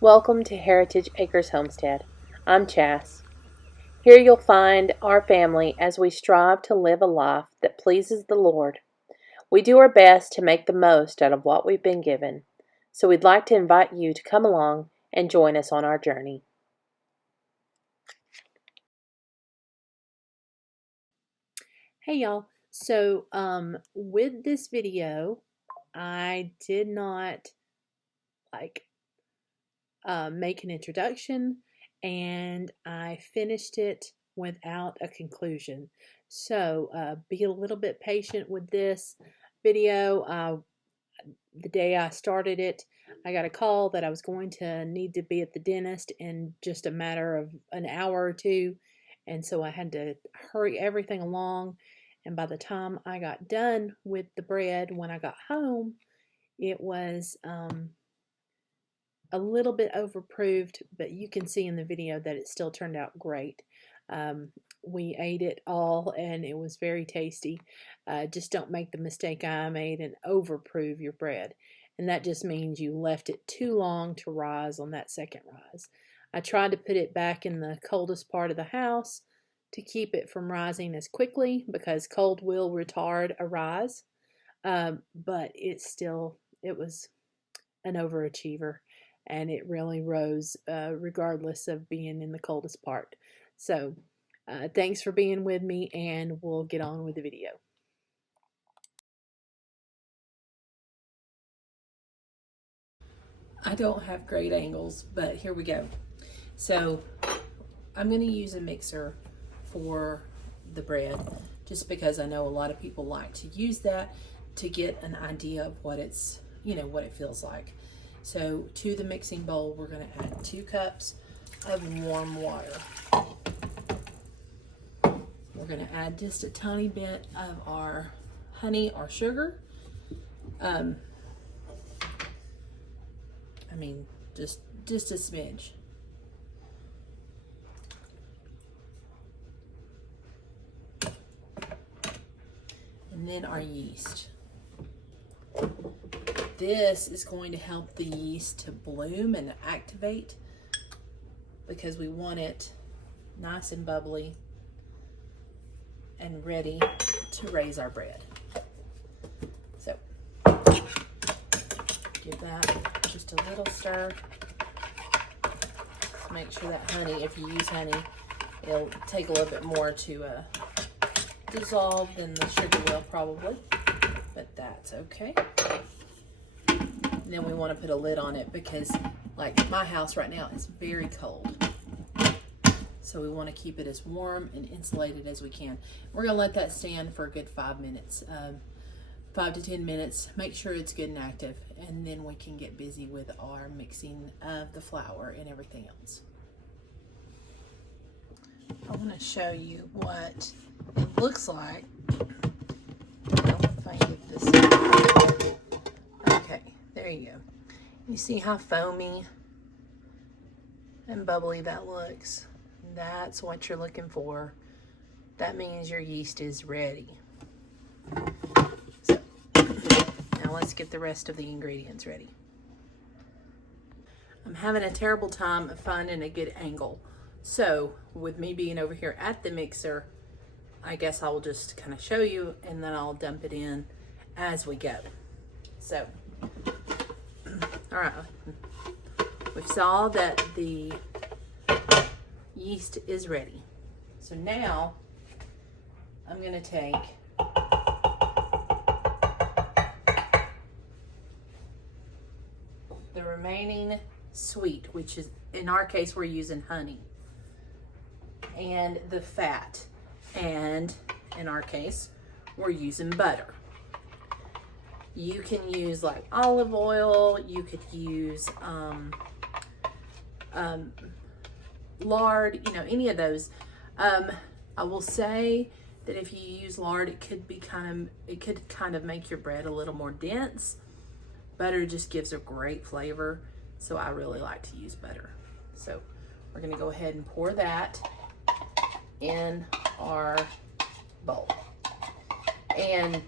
Welcome to Heritage Acres Homestead. I'm Chas. Here you'll find our family as we strive to live a life that pleases the Lord. We do our best to make the most out of what we've been given, so we'd like to invite you to come along and join us on our journey. Hey y'all, so with this video, I did not make an introduction, and I finished it without a conclusion. So be a little bit patient with this video. The day I started it, I got a call that I was going to need to be at the dentist in just a matter of an hour or two, and so I had to hurry everything along. And by the time I got done with the bread, when I got home, it was a little bit overproofed, but you can see in the video that it still turned out great. We ate it all and it was very tasty. Just don't make the mistake I made and overproof your bread. And that just means you left it too long to rise on that second rise. I tried to put it back in the coldest part of the house to keep it from rising as quickly, because cold will retard a rise. But it was an overachiever, and it really rose regardless of being in the coldest part. So thanks for being with me, and we'll get on with the video. I don't have great angles, but here we go. So I'm going to use a mixer for the bread, just because I know a lot of people like to use that to get an idea of what it's, what it feels like. So to the mixing bowl, we're going to add 2 cups of warm water. We're going to add just a tiny bit of our honey or sugar. Just a smidge. And then our yeast. This is going to help the yeast to bloom and activate, because we want it nice and bubbly and ready to raise our bread. So give that just a little stir. Just make sure that honey, if you use honey, it'll take a little bit more to dissolve than the sugar will probably, but that's okay. And then we want to put a lid on it, because like my house right now is very cold. So we want to keep it as warm and insulated as we can. We're going to let that stand for a good 5 minutes, 5 to 10 minutes. Make sure it's good and active, and then we can get busy with our mixing of the flour and everything else. I want to show you what it looks like. If I get this. Okay, there you go. You see how foamy and bubbly that looks? That's what you're looking for. That means your yeast is ready. So now let's get the rest of the ingredients ready. I'm having a terrible time of finding a good angle. So with me being over here at the mixer, I guess I will just kind of show you, and then I'll dump it in as we go. So, all right, we saw that the yeast is ready. So now I'm going to take the remaining sweet, which is, in our case, we're using honey, and the fat, and in our case, we're using butter. You can use like olive oil, you could use lard, any of those. I will say that if you use lard, it could kind of make your bread a little more dense. Butter just gives a great flavor, so I really like to use butter. So we're gonna go ahead and pour that in our bowl. And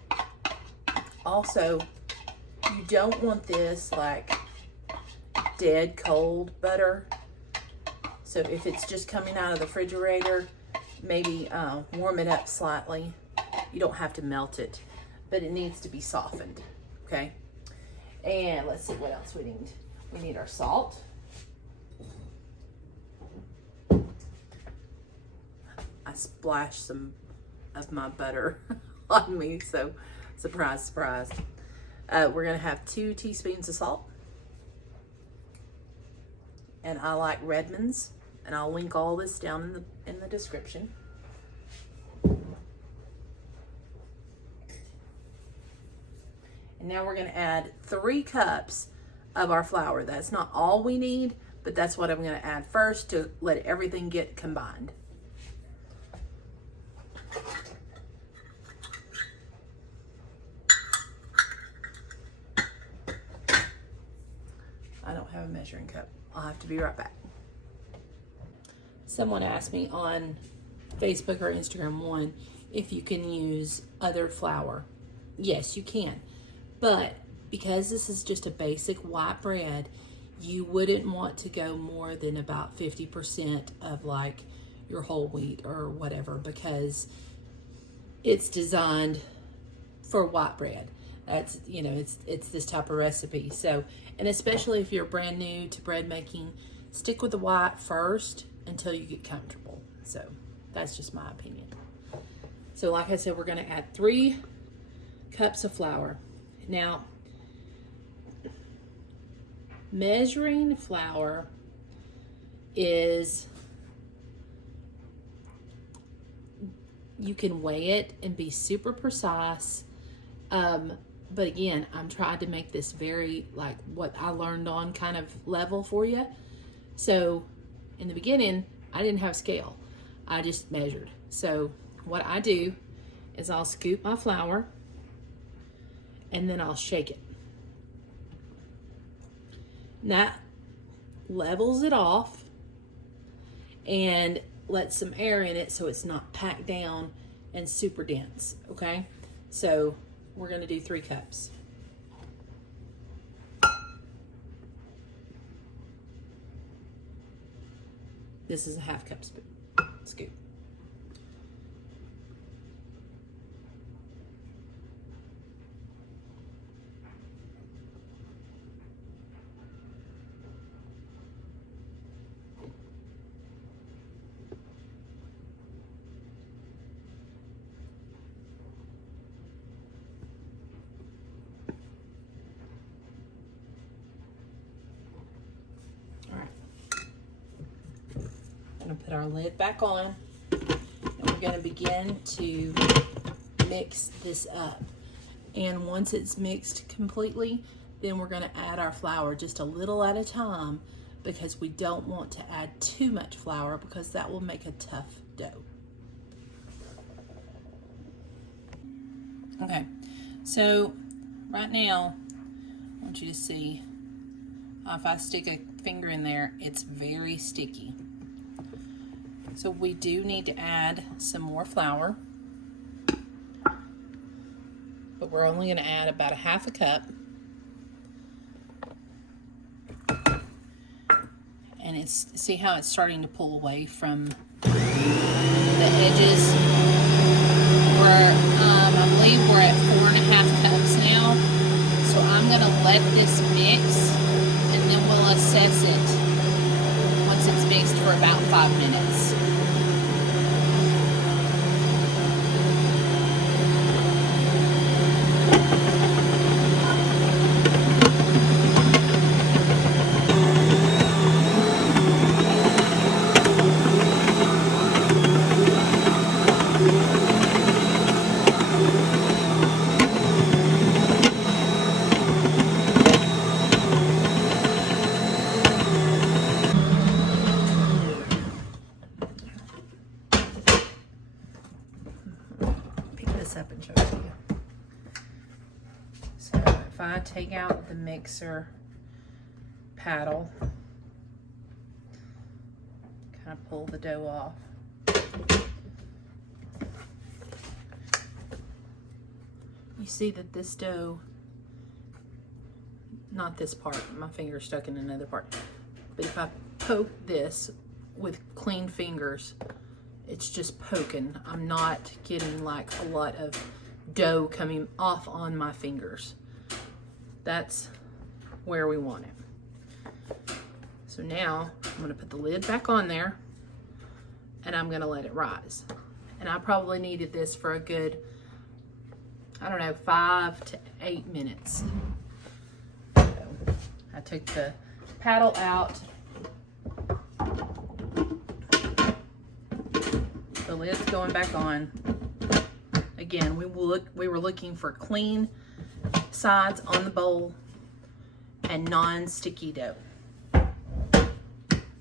also, you don't want this like dead cold butter. So if it's just coming out of the refrigerator, maybe warm it up slightly. You don't have to melt it, but it needs to be softened, okay? And let's see what else we need. We need our salt. I splashed some of my butter on me, so surprise, surprise. We're gonna have 2 teaspoons of salt. And I like Redmond's, and I'll link all this down in the description. And now we're gonna add 3 cups of our flour. That's not all we need, but that's what I'm gonna add first to let everything get combined. I don't have a measuring cup. I'll have to be right back. Someone asked me on Facebook or Instagram one if you can use other flour. Yes, you can. But because this is just a basic white bread, you wouldn't want to go more than about 50% of like your whole wheat or whatever, because it's designed for white bread. That's, you know, it's this type of recipe. So, and especially if you're brand new to bread making, stick with the white first until you get comfortable. So that's just my opinion. So like I said, we're gonna add 3 cups of flour. Now, measuring flour is, you can weigh it and be super precise. But again, I'm trying to make this very like what I learned on kind of level for you. So in the beginning, I didn't have a scale. I just measured. So what I do is I'll scoop my flour and then I'll shake it. And that levels it off and lets some air in it so it's not packed down and super dense, okay? So we're gonna do 3 cups. This is a half cup scoop. Going to put our lid back on, and we're going to begin to mix this up. And once it's mixed completely, then we're going to add our flour just a little at a time, because we don't want to add too much flour because that will make a tough dough. Okay, so right now I want you to see if I stick a finger in there, it's very sticky. So we do need to add some more flour, but we're only going to add about a half a cup. And it's, see how it's starting to pull away from the edges? I believe we're at 4.5 cups now. So I'm going to let this mix, and then we'll assess it once it's mixed for about 5 minutes. Up and show it to you. So if I take out the mixer paddle, kind of pull the dough off, you see that this dough not this part, my finger's stuck in another part. But if I poke this with clean fingers, it's just poking. I'm not getting like a lot of dough coming off on my fingers. That's where we want it. So now I'm gonna put the lid back on there and I'm gonna let it rise. And I probably needed this for a good, I don't know, 5 to 8 minutes. So I took the paddle out. The lid's going back on. Again, we were looking for clean sides on the bowl and non-sticky dough.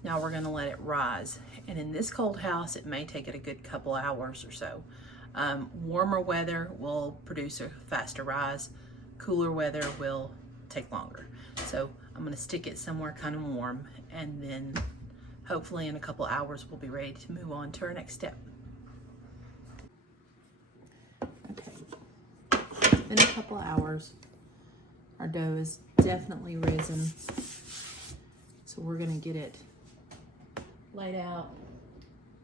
Now we're gonna let it rise. And in this cold house, it may take it a good couple hours or so. Warmer weather will produce a faster rise. Cooler weather will take longer. So I'm gonna stick it somewhere kind of warm, and then hopefully in a couple hours, we'll be ready to move on to our next step. Okay, in a couple hours, our dough is definitely risen. So we're gonna get it laid out,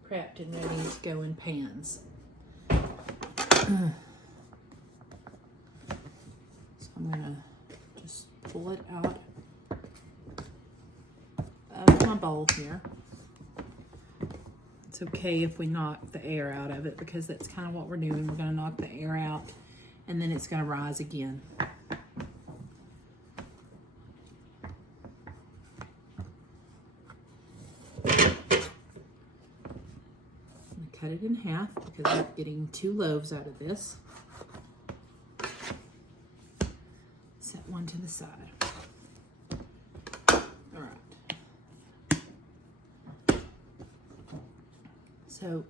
prepped and ready to go in pans. So I'm gonna just pull it out of my bowl here. It's okay if we knock the air out of it, because that's kind of what we're doing. We're gonna knock the air out and then it's gonna rise again. Cut it in half because I'm getting 2 loaves out of this. Set one to the side. All right. So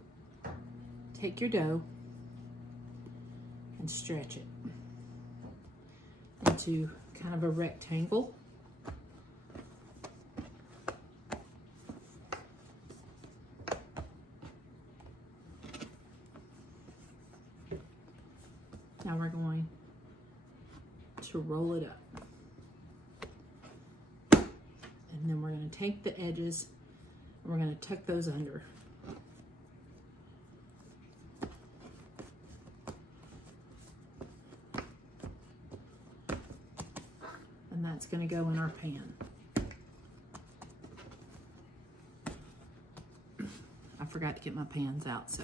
take your dough and stretch it into kind of a rectangle. Now we're going to roll it up. And then we're going to take the edges and we're going to tuck those under. And that's going to go in our pan. I forgot to get my pans out, so.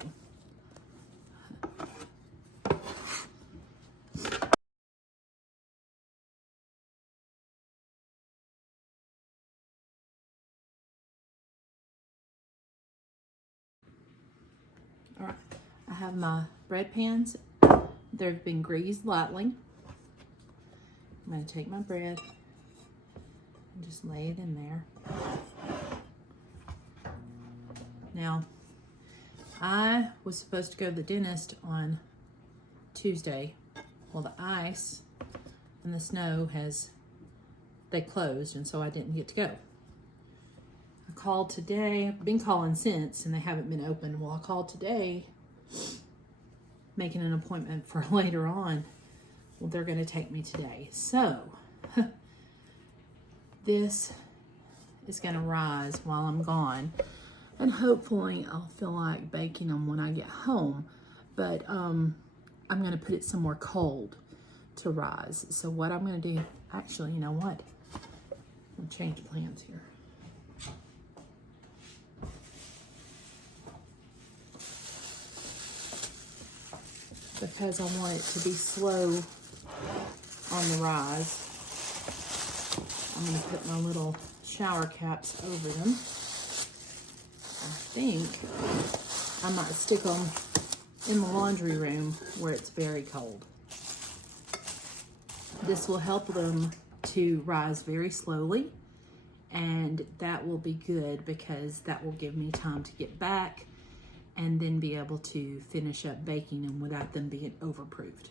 All right, I have my bread pans. They've been greased lightly. I'm going to take my bread and just lay it in there. Now, I was supposed to go to the dentist on Tuesday. Well, the ice and the snow they closed, and so I didn't get to go. I called today. I've been calling since, and they haven't been open. Well, I called today, making an appointment for later on. Well, they're going to take me today. So, this is going to rise while I'm gone. And hopefully, I'll feel like baking them when I get home. But I'm going to put it somewhere cold to rise. So what I'm going to do, actually, you know what? I'm going to change plans here. Because I want it to be slow on the rise, I'm going to put my little shower caps over them. I think I might stick them in the laundry room where it's very cold. This will help them to rise very slowly, and that will be good because that will give me time to get back and then be able to finish up baking them without them being overproofed.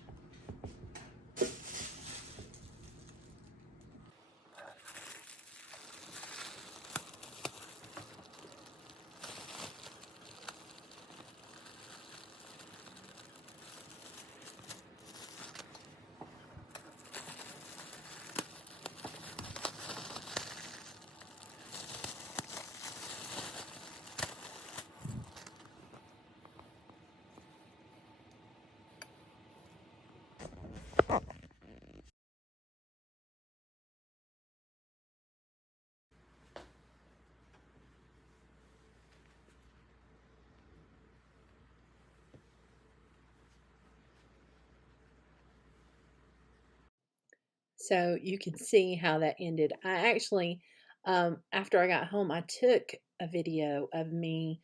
So you can see how that ended. I actually, after I got home, I took a video of me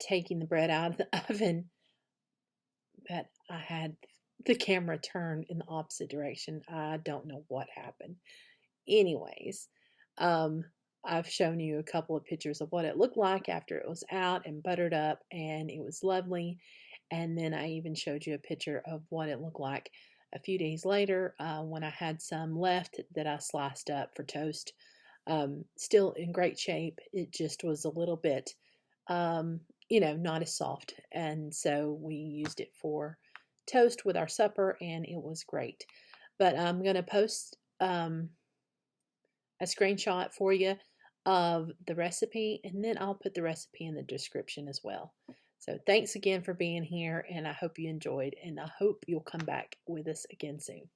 taking the bread out of the oven, but I had the camera turned in the opposite direction. I don't know what happened. Anyways, um, I've shown you a couple of pictures of what it looked like after it was out and buttered up, and it was lovely. And then I even showed you a picture of what it looked like a few days later when I had some left that I sliced up for toast. Still in great shape. It just was a little bit, um, not as soft. And so we used it for toast with our supper, and it was great. But I'm going to post a screenshot for you of the recipe, and then I'll put the recipe in the description as well. So thanks again for being here, and I hope you enjoyed, and I hope you'll come back with us again soon.